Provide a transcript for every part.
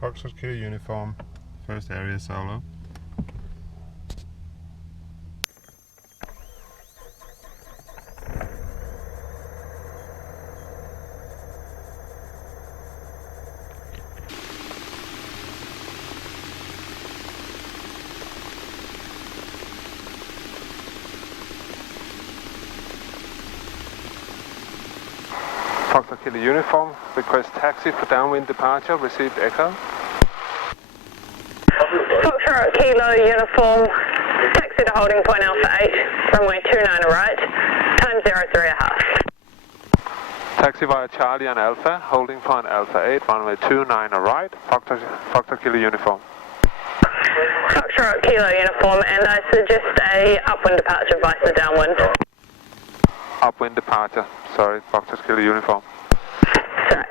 Foxtrot Kilo Uniform, first area solo. Foxtrot Kilo Uniform, request taxi for downwind departure, received echo. Foxtrot Kilo Uniform, taxi to holding point Alpha 8, runway 29 right, time 03.5. Taxi via Charlie and Alpha, holding point Alpha 8, runway 29 right, Foxtrot Kilo Uniform. Foxtrot Kilo Uniform, and I suggest a upwind departure vice downwind. Upwind departure, sorry, Foxtrot Kilo Uniform. Sorry.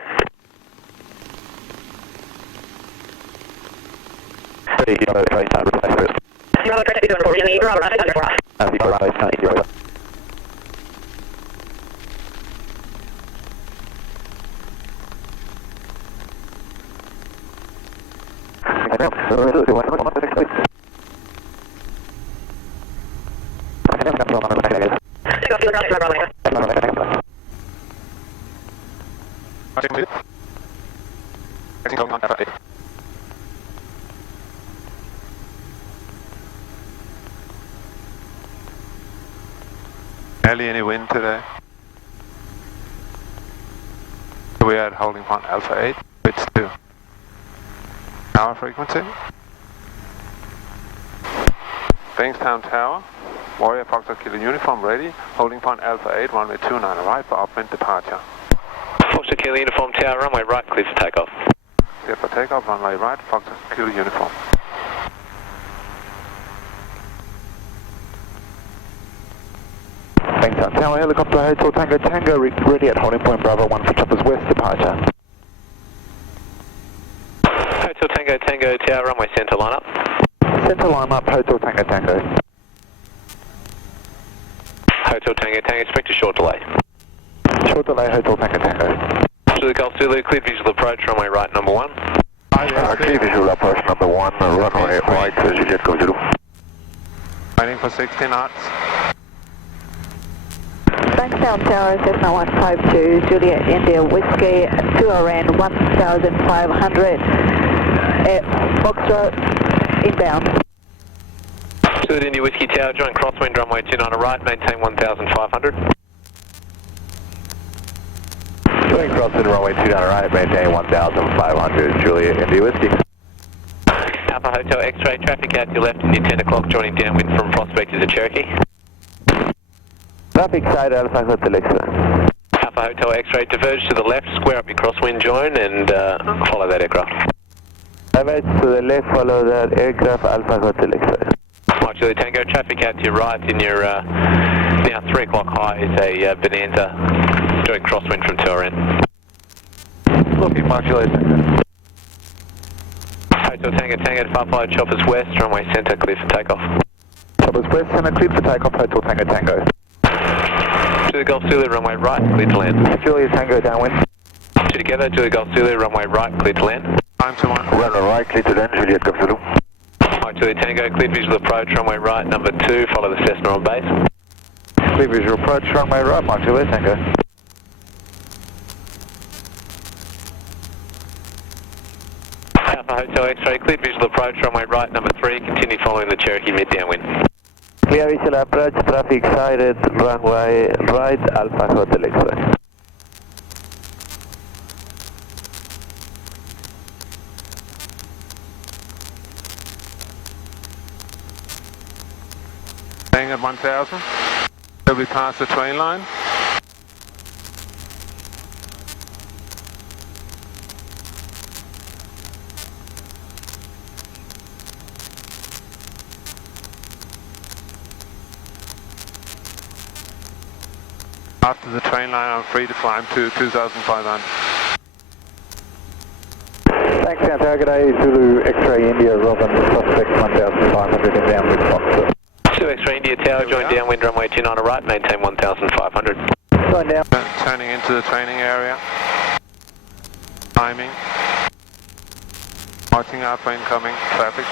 Barely any wind today. We are at holding point Alpha 8, pitch 2. Tower frequency. Bankstown Tower, Warrior Foxtrot Kilo Uniform ready, holding point Alpha 8, runway 29 right for upwind departure. Foxtrot Kilo Uniform Tower, runway right, clear for takeoff. Clear for takeoff, runway right, Foxtrot Kilo Uniform. Bankstown Tower, helicopter, Hotel Tango Tango, ready at holding point Bravo 1 for choppers west departure. Hotel Tango Tango Tower, runway centre line up. Centre line up, Hotel Tango Tango. Hotel Tango Tango, expect a short delay. Short delay, Hotel Tango Tango. To the Gulf Zulu, clear visual approach, runway right, number 1. Clear visual approach number 1, runway right, Juliet Gulf Zulu. Waiting for 60 knots. Bankstown Tower, Cessna 152, Juliet India Whiskey, 2RN 1500, Foxtrot inbound. Juliet India Whiskey Tower, joint crosswind, runway 29 right, maintain 1500. Joint crosswind, runway 29 right, maintain 1500, Juliet India Whiskey. Alpha Hotel X-ray, traffic out to your left in your 10 o'clock, joining downwind from Prospect is a Cherokee. Traffic side, Alpha Hotel X-ray. Alpha Hotel X-ray, diverge to the left, square up your crosswind join and follow that aircraft. Diverge to the left, follow that aircraft, Alpha Hotel X-ray. Mike Julie Tango, traffic out to your right in your now 3 o'clock high is a Bonanza, joint crosswind from 2RN. Looking Mike Julie Tango. Hotel Tango Tango to Buffalo, choppers west, runway centre, clear for takeoff. Choppers west, center, clear for takeoff, Hotel Tango Tango. To the Gulf Zulu, runway right, clear to land. Julia Tango downwind. Two together, Julia Gulf Zulu, runway right, clear to land. Time to 1. Runway right, clear to land, Juliet Gulf Zulu. Mike Julia Tango, clear visual approach, runway right, number 2, follow the Cessna on base. Clear visual approach, runway right, Mike Julia Tango. Alpha Hotel X-ray, clear visual approach, runway right, number 3, continue following the Cherokee mid downwind. Clear visual approach, traffic sided, runway right, Alpha Hotel X-ray. Staying at 1000. Will be past the train line. After the train line, I'm free to climb to 2,500. Thanks, Santiago. Good day, Zulu X-ray India, Robin, suspect 1,500 in downwind Foxtrot. 2 X-ray India Tower, join downwind runway 29 right, maintain 1500. Going down. Turning into the training area. Timing. Watching out for incoming traffic.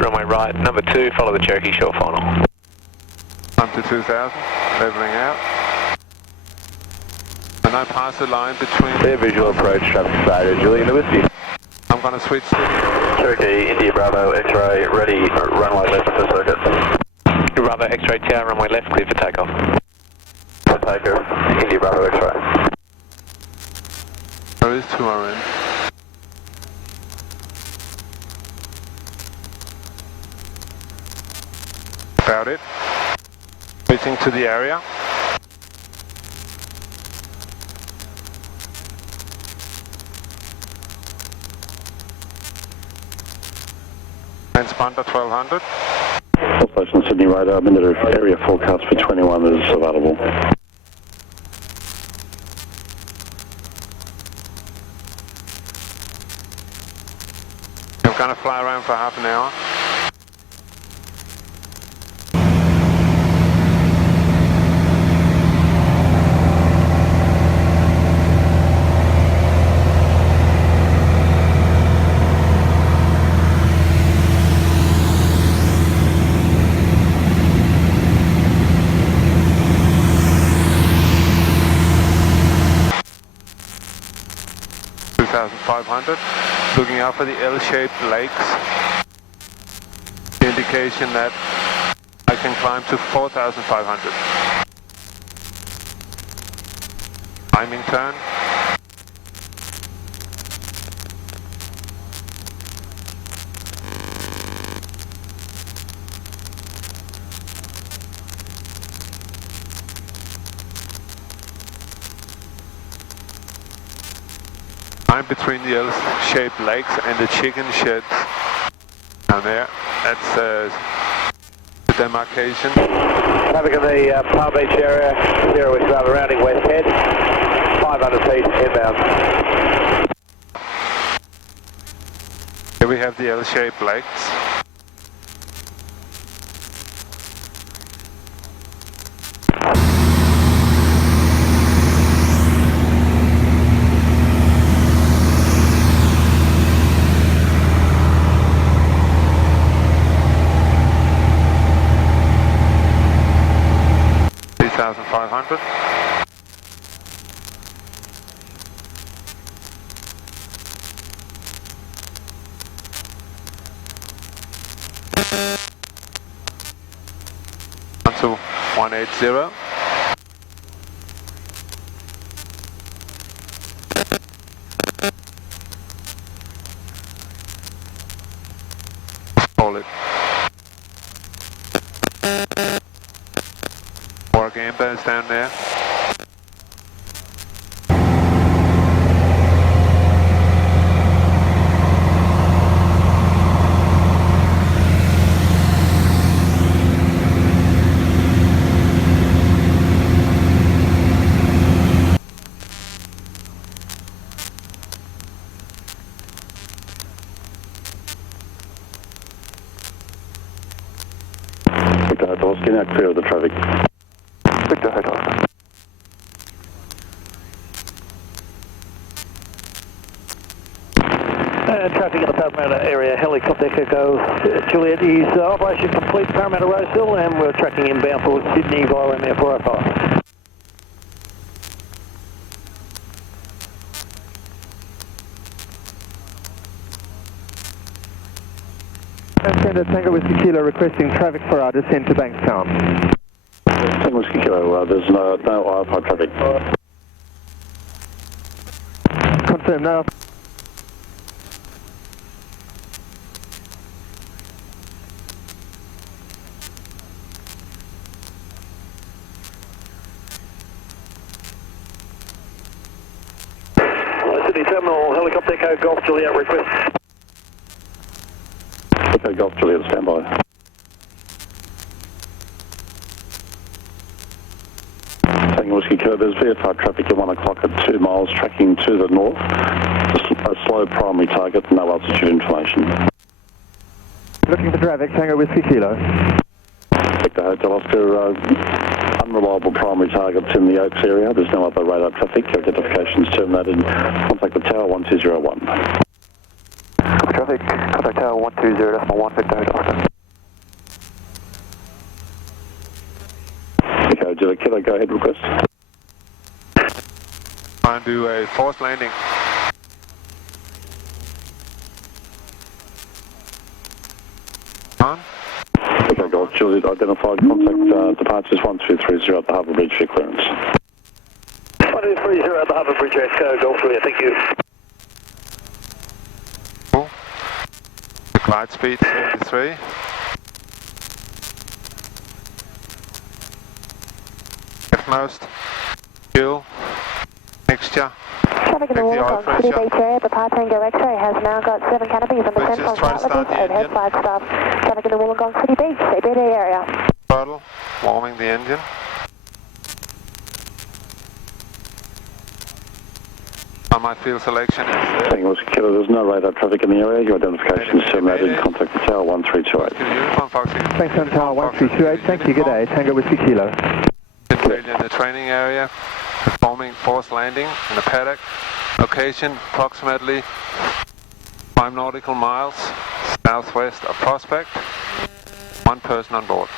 Runway right, number 2, follow the Cherokee short final. Up to 2000, leveling out. And I pass the line between... Clear visual approach, traffic stated, Juliet Whiskey. I'm going to switch to... Cherokee, India Bravo, X-ray, ready, runway left for circuit. Bravo, X-ray tower, runway left, clear for takeoff. For takeoff, India Bravo, X-ray. There is 2 RN. About it. Switching to the area. Transponder 1200. Finlayson Sydney radar, minute area forecast for 21 is available. I'm going to fly around for half an hour. Looking out for the L-shaped lakes. The indication that I can climb to 4,500. Timing turn. I'm between the L-shaped lakes and the chicken sheds down there. That's the demarcation. Traffic in the Palm Beach area, 0 West Bravo, rounding west head, 500 feet inbound. Here we have the L-shaped lakes. To 180. Hold it. More game bands down there. Now clear of the traffic. Victor Hotel. Traffic in the Parramatta area, helicopter Echo Juliet is operation complete, Parramatta Roseville, and we're tracking inbound for Sydney via Romeo 405. Sender Tango Whiskey Kilo requesting traffic for our descent to Bankstown. Tango Whiskey Kilo, there's no IFI traffic. Confirm now. Sydney Terminal, helicopter Echo Golf Juliet request. Okay, Golf Juliet, standby. Tango Whiskey Kilo, there's VFR traffic at 1 o'clock at 2 miles, tracking to the north. A slow primary target, no altitude information. Looking for traffic, Tango Whiskey Kilo. Victor Hotel Oscar, unreliable primary targets in the Oaks area. There's no other radar traffic. Your identification's terminated. Contact the tower 1201. Traffic, contact tower 120.1, Victor Hotel Oscar. Okay, do the killer go ahead request? Try and do a forced landing. On. Okay, Golf Juliet identified. Contact departures 1230 at the Harbour Bridge for clearance. 1230 at the Harbour Bridge, Golf Juliet, thank you. Cool. The glide speed 73. Leftmost. Fuel. Mixture. Traffic in the Wollongong City Beach area, Papa Tango X-ray has now got 7 canopies on descent on flight levels, overhead flag staff. Traffic in the Wollongong City Beach, CBD area. Throttle, warming the engine. On my field selection is there. Tango Oscar Kilo, there's no radar traffic in the area. Your identification is terminated. Contact the tower 1328. Uniform Foxy. Bankstown Tower 1328, thank you, good day. Tango Whiskey Kilo. In the training area, performing forced landing in the paddock. Location approximately 5 nautical miles southwest of Prospect. 1 person on board.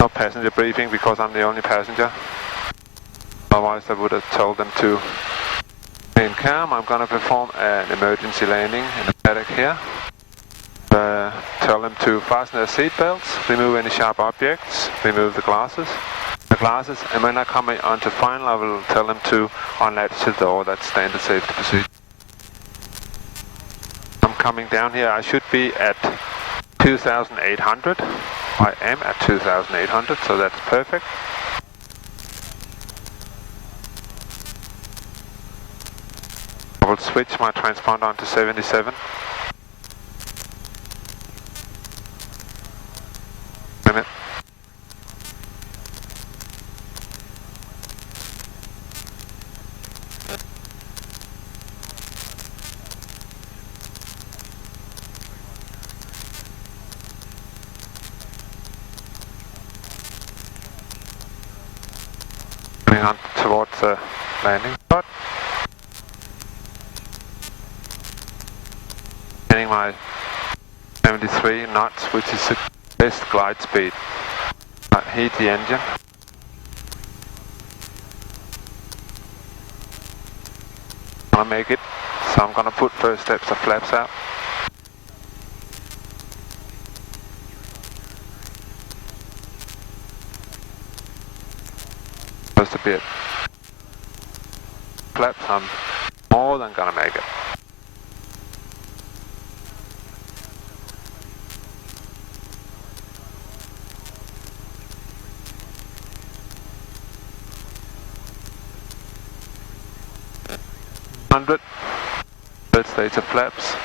No passenger briefing because I'm the only passenger. Otherwise I would have told them to remain calm. I'm going to perform an emergency landing in the paddock here. Tell them to fasten their seat belts, remove any sharp objects, remove the glasses, and when I come onto final I will tell them to unlatch the door. That's standard safety procedure. I'm coming down here. I should be at 2,800. I am at 2,800, so that's perfect. I will switch my transponder on to 77. Minute. Coming on towards the landing spot. Getting my 73 knots, which is the best glide speed. Heat the engine. I'm gonna make it, so I'm gonna put first steps of flaps out. Just a bit. Flaps, I'm more than gonna make it. Third stage of flaps.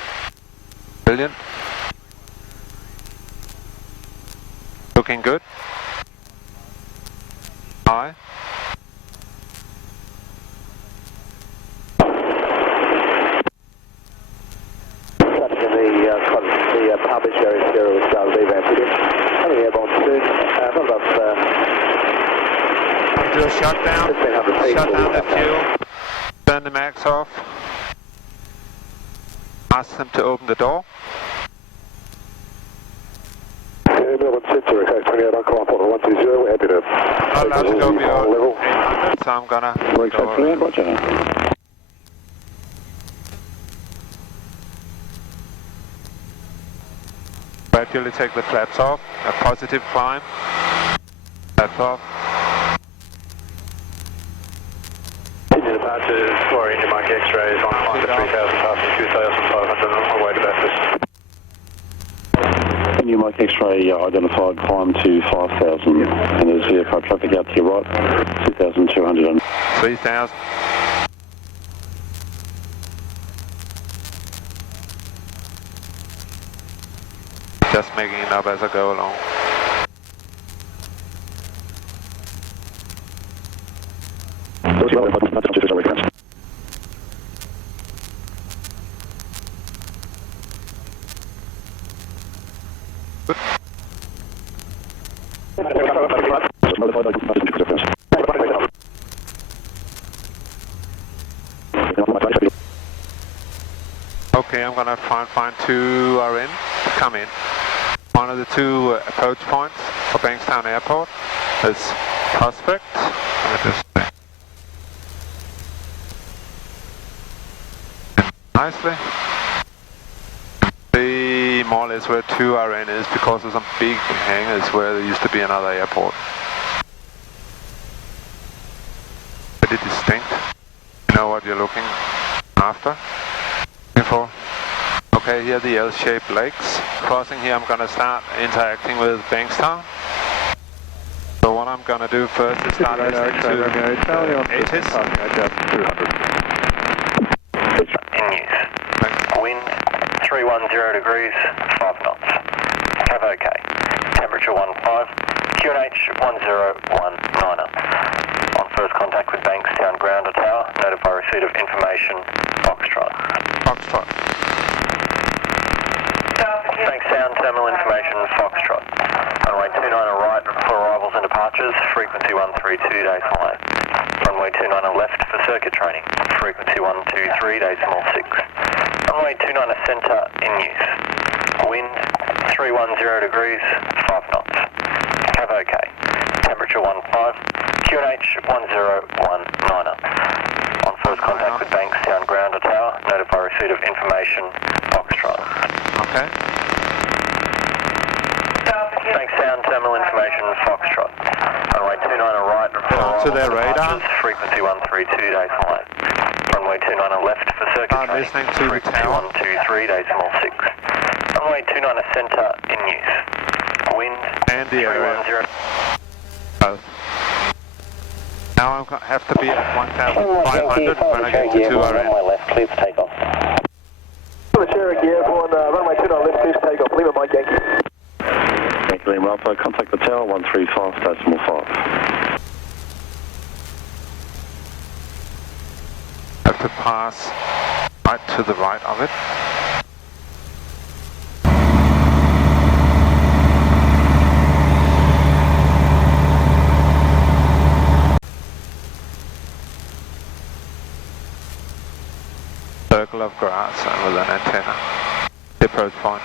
Brilliant. Looking good. High. Traffic in the Palm Beach area, Sierra with Charles V-Van coming airborne soon. Not enough. Do a shutdown. Shut down the fuel. Turn the max off. Ask them to open the door. Melbourne Centre, okay, 28 on call, 120, we're happy to... Not allowed to go beyond 800, so I'm gonna... Gradually take the flaps off, a positive climb. Flaps off. Departure for India Mike X-rays on climb to 3,000 passing 2,500 on way to Bathurst. New Mike X-ray identified climb to 5,000 and there's VH-FKU traffic out to your right, 2,200. 3,000. Just making it up as I go along. Okay, I'm gonna try and find 2 RN to come in. One of the 2 approach points for Bankstown Airport is Prospect. Nicely. See more or less where 2 RN is because there's some big hangars where there used to be another airport. Pretty distinct. You know what you're looking after? For. Okay, here are the L-shaped lakes. Crossing here, I'm gonna start interacting with Bankstown. So what I'm gonna do first is start listening to ATIS. In use. Wind 310 degrees, 5 knots. Have okay. Temperature 15. QNH 1019er. On first contact with Bankstown ground or tower, notify receipt of information. Foxtrot. Foxtrot. Bankstown terminal information. Foxtrot. Runway 29 right for arrivals and departures. Frequency 132 decimal 8. Runway 29 left for circuit training. Frequency 123 decimal 6. Runway 29 centre in use. Wind 310 degrees, 5 knots. Have okay. Temperature 15. QNH 1019er. On first contact with Bankstown ground or tower, notify receipt of information. Foxtrot. Okay. Bankstown terminal information. Foxtrot. Runway 29 right for to their radar. Frequency 132 decimal 8. Runway 29 left for circuit training. Listening to the Frequency tower. 123 decimal 6. Runway 29 centre in use. Wind and the area. Both. Now I have to be at 1,500 when I get to 2 RN. Runway left, clear for takeoff. Cherokee Airborne, runway 29 left, clear for takeoff. Lima Mike Yankee. Yankee Lima Alpha, contact the tower 135 decimal 5. Have to pass right to the right of it. Circle of grass with an antenna. The approach point.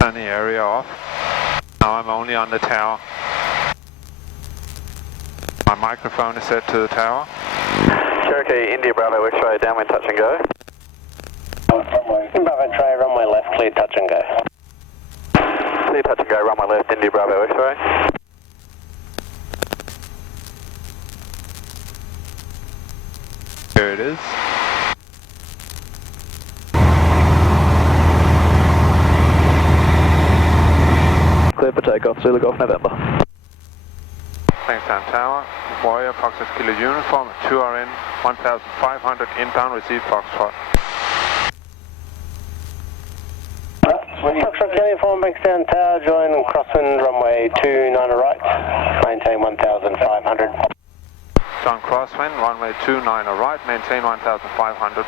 Turn the area off. Now I'm only on the tower. My microphone is set to the tower. Cherokee, India Bravo X-ray, downwind touch and go. Bravo Trey, runway left, clear touch and go. Clear touch and go, runway left, India Bravo X-ray. Here it is. Clear for takeoff, Zulu Golf November. Bankstown Tower, Warrior, Foxtrot Kilo Uniform, 2 RN, 1,500 inbound, receive Foxtrot. Foxtrot Uniform, Bankstown Tower, join crosswind runway 29 right, maintain 1,500. John crosswind, runway 29 right, maintain 1,500,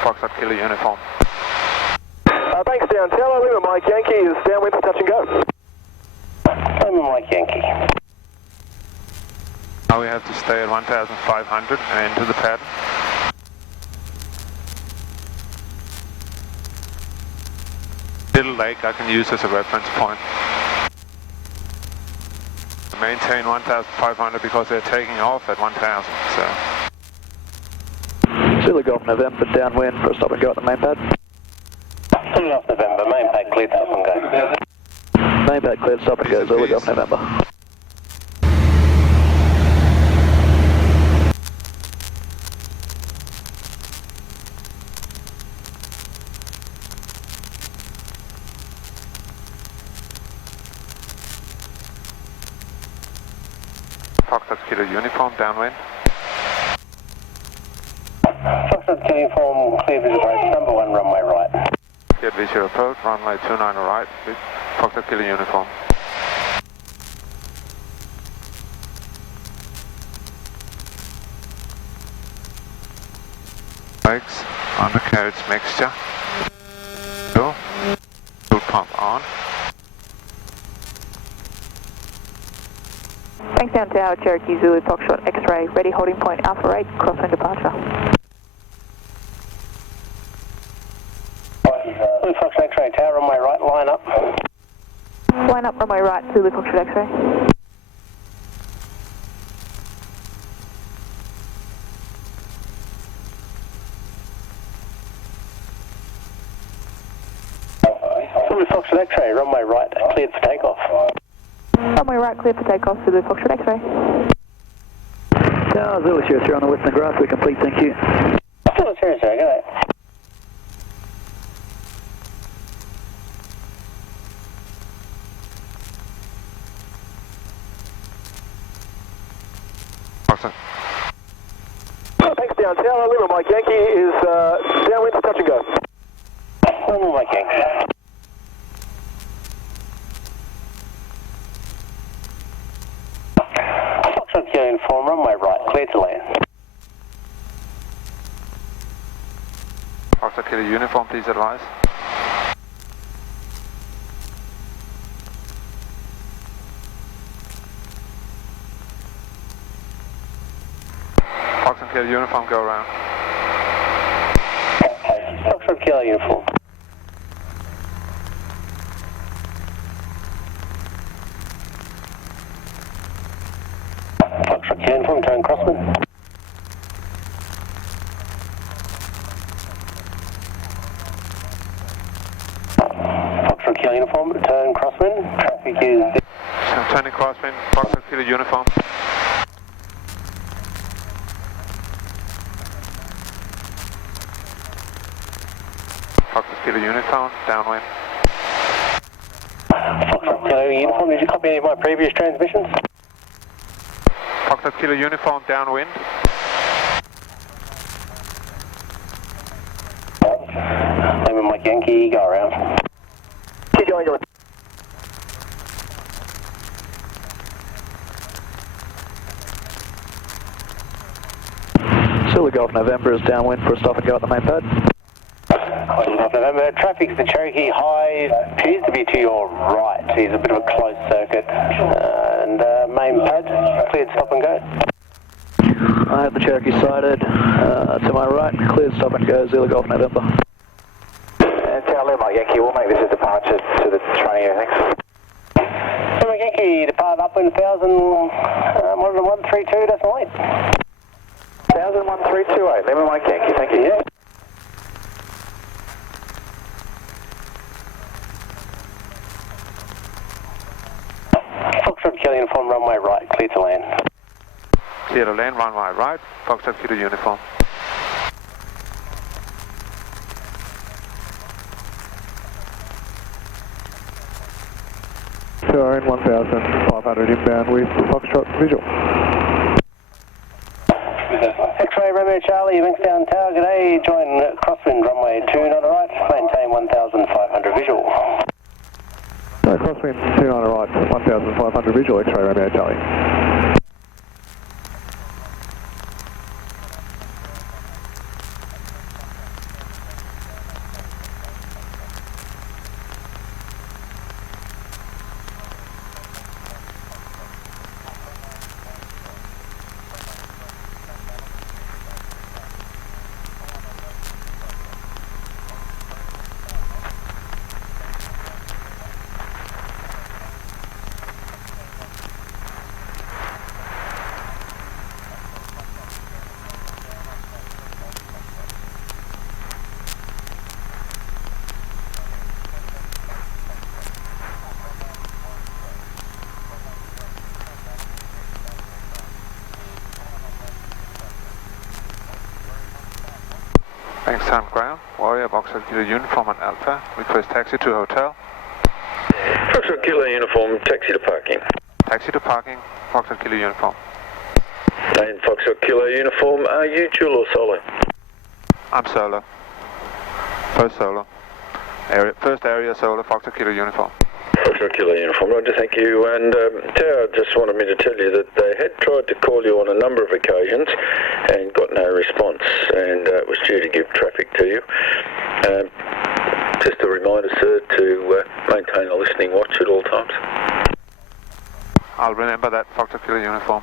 Foxtrot Kilo Uniform. Bankstown Tower, Lima Mike Yankee is downwind for touch and go. Lima Mike Yankee. Now we have to stay at 1,500 and into the pattern. Little lake I can use as a reference point. Maintain 1,500 because they're taking off at 1,000, so. Zulu Golf November, downwind for a stop and go at the main pad. Zulu Golf November, main pad cleared, stop and go. Main pad cleared, stop and go, Zulu Golf November. Foxtrot Kilo Uniform, downwind. Foxtrot Kilo Uniform, clear visual approach, number 1 runway right. Clear visual approach, runway 29 right, with Foxtrot Kilo Uniform. Brakes, undercarriage mixture. Go. Fuel pump on. Bankstown Tower, Cherokee Zulu, Foxtrot X-ray, ready holding point Alpha 8, crosswind departure. Zulu Foxtrot X-ray, tower on my right, line up. Line up on my right, Zulu Foxtrot X-ray. Zulu Foxtrot X-ray, runway right, cleared for takeoff. Runway right, clear for takeoff, Zulu Foxtrot X-ray. Tower, Zulu Sierra Sierra on the western grass, we're complete, thank you. Zulu Sierra Sierra, good day. Bankstown Tower, Lima Mike Yankee is downwind to touch and go. Lima Mike Yankee. Foxtrot Kilo Uniform, runway right, clear to land. Foxtrot Kilo Uniform, please advise. Foxtrot Kilo Uniform, go around. Foxtrot Kilo Uniform. Foxtrot Kilo Uniform, turn crosswind. Foxtrot Kilo Uniform, turn crosswind. Traffic is... I'm turning crosswind, Foxtrot Kilo Uniform. Foxtrot Kilo Uniform, downwind. Foxtrot Kilo Uniform, did you copy any of my previous transmissions? Foxtrot Kilo Uniform, downwind. Lima Mike Yankee, go around. Keep going, go. Zulu Golf November is downwind for a stop and go at the main pad. November, traffic's the Cherokee High, appears to be to your right. He's a bit of a closed circuit. And main pad, cleared stop and go. I have the Cherokee sighted to my right, cleared stop and go, Zulu Golf November. And Tower Lima Yankee, we'll make this a departure to the training area, thanks. Lima Yankee, depart upwind 1,132.8. 1,132.8, Lima Mike Yankee, thank you. Yeah. Foxtrot Kilo Uniform, runway right, clear to land. Clear to land, runway right, Foxtrot Kilo Uniform. TRN 1500 inbound with Foxtrot visual. X-ray Romeo Charlie, Bankstown Tower, good day. Join crosswind runway 29 on the right, maintain 1,500 visual. Crosswind 29 on the right, 1500 visual, X-ray Romeo Charlie. Bankstown ground, Warrior, Foxtrot Kilo Uniform and Alpha. Request taxi to hotel. Foxtrot Kilo Uniform, taxi to parking. Taxi to parking, Foxtrot Kilo Uniform. And Foxtrot Kilo Uniform, are you dual or solo? I'm solo. First solo. First area solo, Foxtrot Kilo Uniform. Foxtrot Kilo Uniform, Roger, thank you. And Tower just wanted me to tell you that they had tried to call you on a number of occasions and got no response, and it was due to give traffic to you. Just a reminder, sir, to maintain a listening watch at all times. I'll remember that, Foxtrot Kilo Uniform.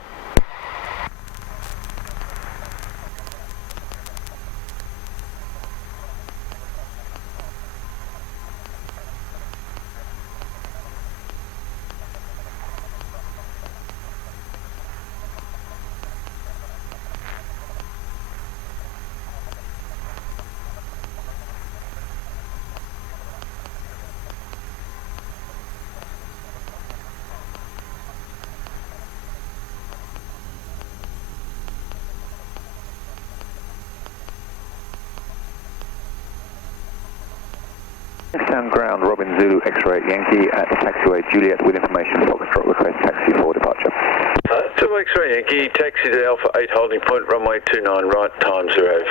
Bankstown ground, Robin Zulu X-ray Yankee at taxiway Juliet with information Foxtrot request taxi for departure. 2 X-ray Yankee, taxi to Alpha 8 holding point, runway 29 right, time 0.